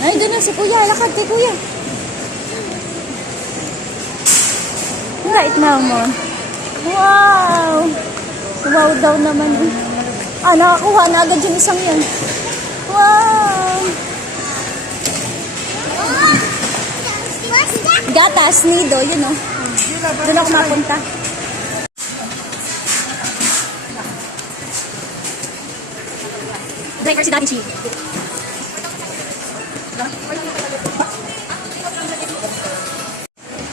Ay, doon na si Kuya. Lakad kay Kuya. Right now mo. Wow! Wow daw naman. Ah, nakakuha na agad yung isang yan. Wow! Gatas, nido, yun o. Doon ako mapunta. Driver si Daddy Chi.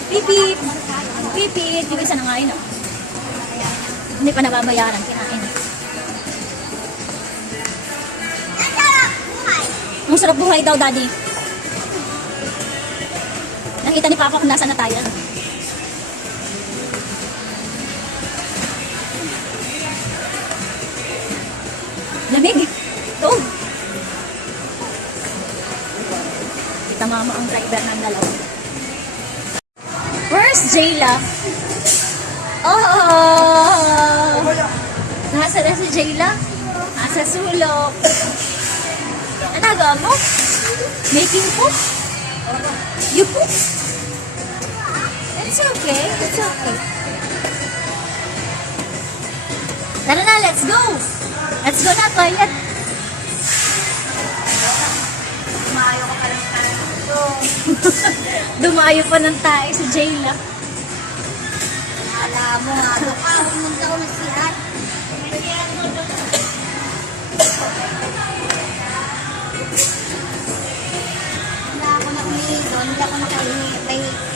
Pipip! Pipip! Yung isa na nga yun, oh. Hindi pa nababayaran, kinain. Ang sarap buhay daw, Daddy. Nakita ni Papa kung nasa na tayo. ano. Lamig. Ito. Kita mama ang driver ng dalawa. Where's Jayla? Oh! Nasa na si Jayla? Nasa sulok. Nagawa mo? Making poop? You poop? It's okay. It's okay. Tara na, let's go! Let's go na, toilet! Dumayo pa ng tayo sa Jayla. Alam mo, ano ka, humunta ko na si Hat. Wala ako na umiinom, wala ako na kainit. May